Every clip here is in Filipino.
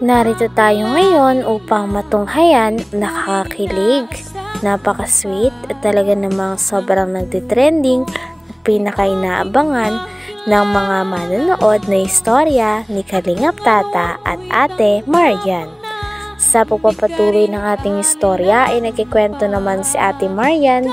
Narito tayo ngayon upang matunghayan, nakakakilig, napaka-sweet at talaga namang sobrang nagtitrending at pinaka-inaabangan ng mga manonood na istorya ni Kalingap Tata at Ate Marian. Sa pagpapatuloy ng ating istorya ay nagkikwento naman si Ate Marian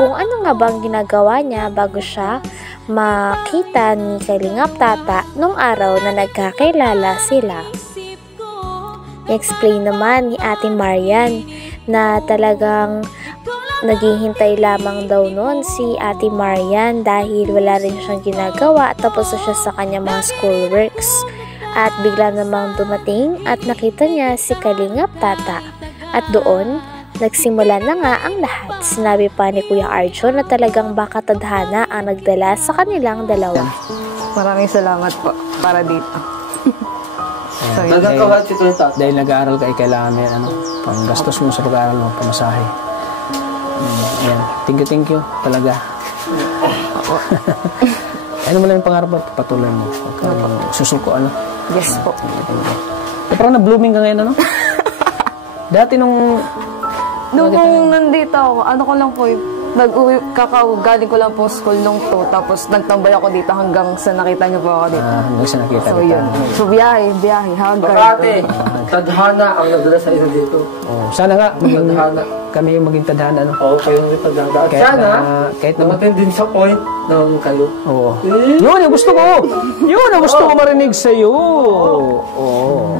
kung ano nga bang ginagawa niya bago siya makita ni Kalingap Tata nung araw na nagkakilala sila. I-explain naman ni Ate Marian na talagang naghihintay lamang daw noon si Ate Marian dahil wala rin siyang ginagawa, tapos na siya sa kanyang mga schoolworks. At bigla namang dumating at nakita niya si Kalingap Tata. At doon, nagsimula na nga ang lahat. Sinabi pa ni Kuya Arjo na talagang baka tadhana ang nagdala sa kanilang dalawa. Maraming salamat po para dito. So, dahil nag-aaral ka, kailangan may pang gastos mo sa pag-aaral mo, pamasahe. Ayan. Thank you talaga. Ano mo lang yung pangarap at patuloy mo? Susuko, Yes po. Parang na-blooming ka ngayon, Dati nung nandito ako, ko lang po, galing ko lang po school nung to, tapos nagtambay ako dito hanggang sa nakita niyo po ako dito. Hanggang sa nakita so, kita. Yun. So, biyahe, hanggang. Makati, tadhana ang nagdala sa inyo dito. Sana nga, kami yung maging tadhana, Oo, kayo yung tadhana. At sana, kahit dumating din sa point ng kayo. Oo. Yun ang gusto ko! Yun ang gusto ko marinig sa'yo! Oo.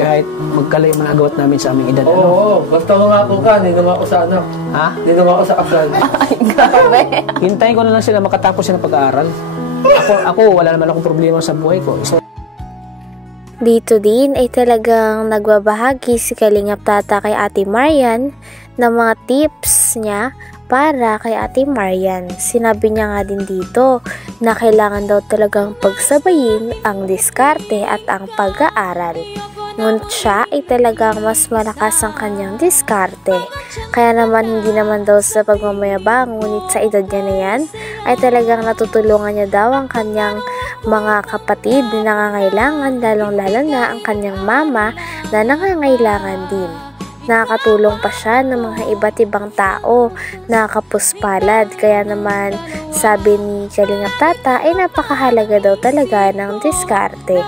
Kahit magkalay man agawat namin sa aming edad. Oo, basta mangako ka, ninong ako sa anak. Ha? Ninong ako sa kasal. Ay, grabe. Hintayin ko na lang sila makatapos sila ng pag-aaral. Ako, wala naman akong problema sa buhay ko. Dito din ay talagang nagbabahagi si Kalingap Tata kay Ate Marian ng mga tips niya para kay Ate Marian. Sinabi niya nga din dito na kailangan daw talagang pagsabayin ang diskarte at ang pag-aaral. Ngunit siya ay talagang mas malakas ang kanyang diskarte. Kaya naman hindi naman daw sa pagmamayabang, ngunit sa edad niya na yan ay talagang natutulungan niya daw ang kanyang mga kapatid na nangangailangan, lalong-lalo na ang kanyang mama na nangangailangan din. Nakakatulong pa siya ng mga iba't ibang tao na kapuspalad. Kaya naman sabi ni Kalingap Tata ay napakahalaga daw talaga ng diskarte.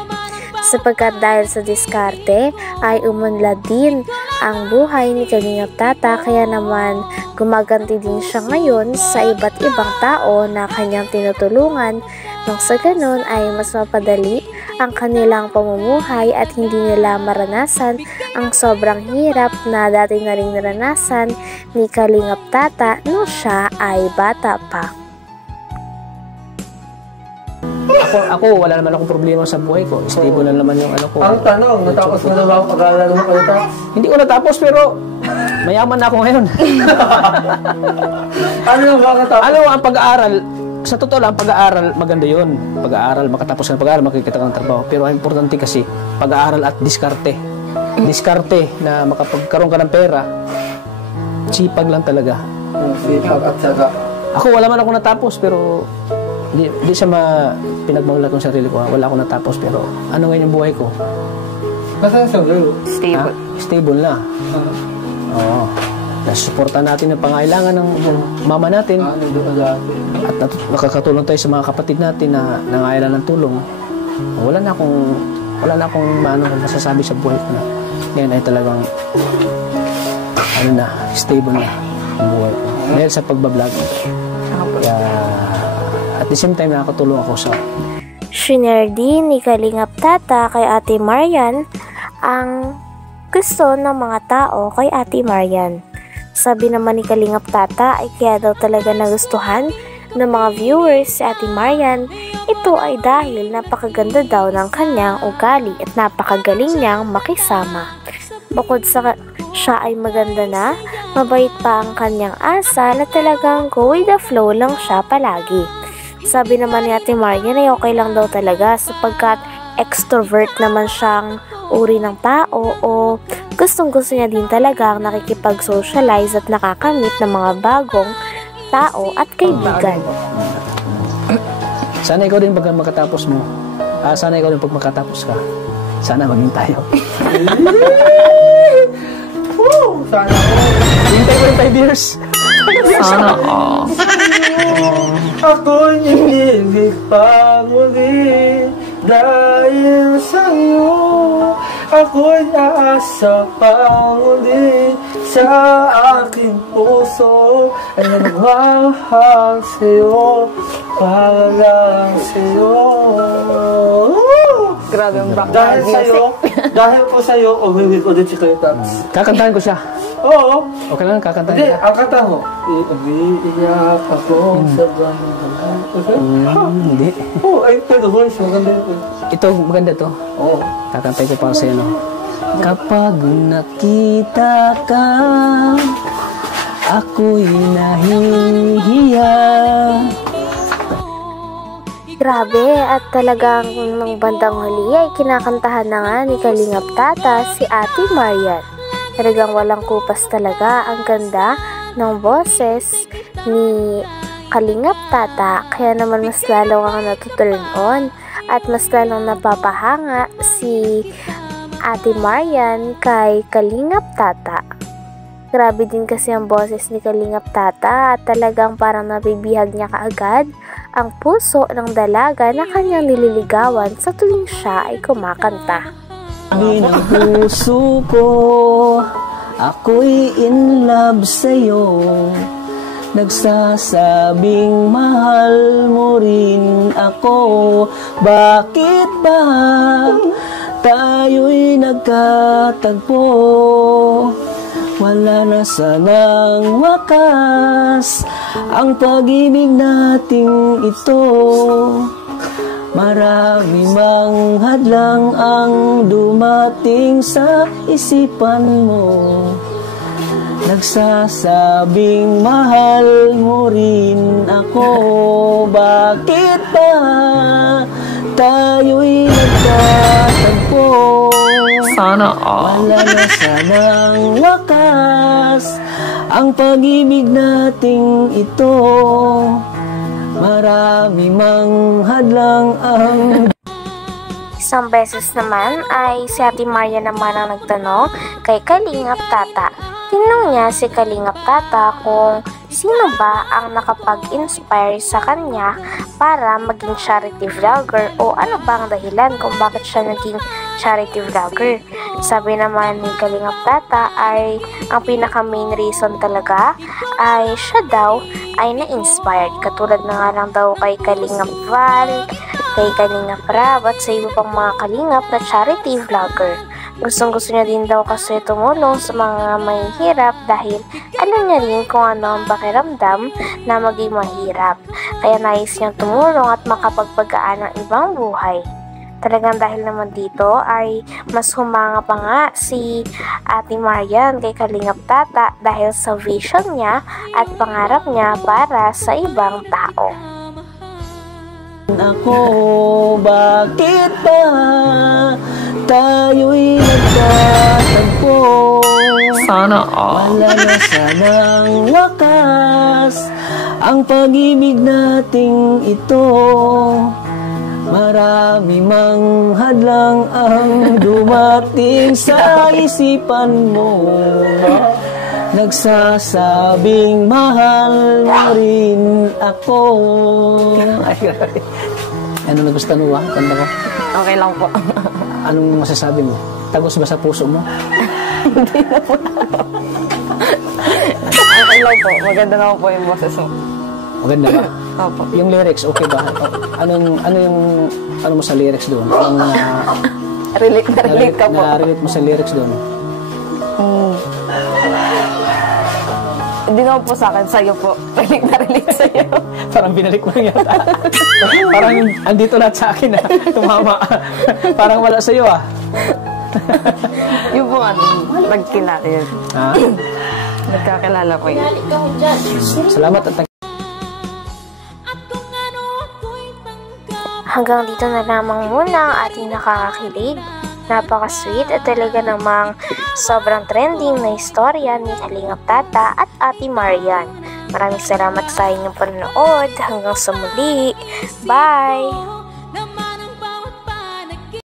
Sapagkat dahil sa diskarte ay umunlad din ang buhay ni Kalingap Tata, kaya naman gumaganti din siya ngayon sa iba't ibang tao na kanyang tinutulungan, nang sa ganun ay mas mapadali ang kanilang pamumuhay at hindi nila maranasan ang sobrang hirap na dati na rin naranasan ni Kalingap Tata nung siya ay bata pa. Ako, wala naman akong problema sa buhay ko. Stable na naman yung ko. Ang tanong, natapos mo na ba ang pag-aaral mo kayo? Hindi ko natapos pero mayaman na ako ngayon. Ano ba natapos? Ang pag-aaral? Sa totoo lang, pag-aaral, maganda yun. Pag-aaral, makatapos ka ng pag-aaral, makikita ka ng trabaho. Pero ang importante kasi, pag-aaral at diskarte. Diskarte na makapagkaroon ka ng pera, sipag lang talaga. Sipag at syaga. Ako, wala man ako natapos, pero di sa pinagmamulat kong sarili ko. Wala ako natapos, pero ano ngayon yung buhay ko? Basta sa girl. Stable. Stable na. Oo. Nasusuportan natin ang pangailangan ng mama natin. At nakakatulong tayo sa mga kapatid natin na nangailangan ng tulong. Wala na akong masasabi sa buhay ko na ngayon ay talagang stable na ang buhay ko. Dahil sa pagbablog. Kaya at the same time nakakatulong ako sa Shinare din ni Kalingap Tata kay Ate Marian ang gusto ng mga tao kay Ate Marian. Sabi naman ni Kalingap Tata ay kaya daw talaga nagustuhan ng mga viewers si Ate Marian. Ito ay dahil napakaganda daw ng kanyang ugali at napakagaling niyang makisama. Bukod sa siya ay maganda na, mabait pa ang kanyang asa na talagang go with the flow lang siya palagi. Sabi naman ni Ate Marian ay okay lang daw talaga sapagkat extrovert naman siyang uri ng tao o gustong-gusto niya din talaga ang nakikipag-socialize at nakakamit ng mga bagong tao at kaibigan. Sana ikaw din pag makatapos mo. Sana ikaw din pag makatapos ka. Sana maging tayo. Woo! Sana all. Hintay ko yung 5 years. Sana all. Ako'y inilig pa muli dahil sa'yo. Ako'y aasa pa muli sa aking puso ay nagmahal sa'yo, para lang sa'yo. Grabe ang back Dahil sa'yo, dahil po sa'yo, umiwig ulit si Kuya Tabs. Kakantahan ko siya. Oo. Okay lang, kakantahan Hindi, ko. ang kanta mo. Umiiyak ako sa bangka. Hindi. Oo, ay, pero voice, maganda yun. Ito, maganda to. Oo. Kakantay ko para sa'yo, no? Kapag nakita ka, ako'y nahihiya. Grabe, at talagang ng bandang huli ay kinakantahan na nga ni Kalingap Tata si Ate Marian. Talagang walang kupas talaga, ang ganda ng boses ni Kalingap Tata, kaya naman mas lalo ang natuturn on at mas lalong napapahanga si Ate Marian kay Kalingap Tata. Grabe din kasi ang boses ni Kalingap Tata at talagang parang nabibihag niya kaagad ang puso ng dalaga na kanyang nililigawan sa tuwing siya ay kumakanta. Sabi ng puso ko, ako'y in love sa'yo. Nagsasabing mahal mo rin ako. Bakit ba tayo'y nagkatagpo? Wala na sanang wakas ang pag-ibig nating ito. Marami mang hadlang ang dumating sa isipan mo. Nagsasabing mahal mo rin ako. Bakit ba tayo'y nagtatagpo? Sana all. Wala na sanang wakas ang pag-ibig nating ito. Marami mang hadlang ang... Isang beses naman ay si Ate Maria naman ang nagtanong kay Kalingap Tata. Tinanong niya si Kalingap Tata kung sino ba ang nakapag-inspire sa kanya para maging charity vlogger o ano ba ang dahilan kung bakit siya naging charity vlogger. Sabi naman ni Kalingap Tata ay ang pinaka-main reason talaga ay siya daw ay na-inspired. Katulad na nga lang daw kay Kalingap Val, kay Kalingap Rab at sa iba pang mga kalingap na charity vlogger. Gustong-gusto niya din daw kasi tumulong sa mga mahihirap dahil alam niya rin kung ano ang pakiramdam na maging mahirap. Kaya nais niyang tumulong at makapagpagaan ng ibang buhay. Talagang dahil naman dito ay mas humanga pa nga si Ate Marian kay Kalingap Tata dahil sa vision niya at pangarap niya para sa ibang tao. Ako, bakit ba tayo'y nagtatagpo? Sana all. Wala na sanang wakas ang pag-ibig nating ito. Marami mang hadlang ang dumating sa isipan mo. Nagsasabing mahal mo rin ako. Ano nagustuhan mo ba? Kanta ko? Okay lang po. Anong masasabi mo? Tagos ba sa puso mo? Okay lang po. Maganda naman po yung boses mo. Maganda ba? Opo. Yung lyrics, okay ba? Ano mo sa lyrics doon? Relate na relate ka po. Na-relate mo sa lyrics doon? Hindi naman po sa akin, sa'yo po. Relate na relate sa'yo. Parang binalik mo lang yata. Parang andito lahat sa akin ah. Tumama. Parang wala sa'yo ah. Yung po ano, nagkilala yun. Ah? Nagkakilala po yun. Salamat at Hanggang dito na lamang muna ang ating nakakakilig, napaka-sweet at talaga namang sobrang trending na istorya ni Kalingap Tata at Ate Marian. Maraming salamat sa inyong panonood. Hanggang sa muli. Bye!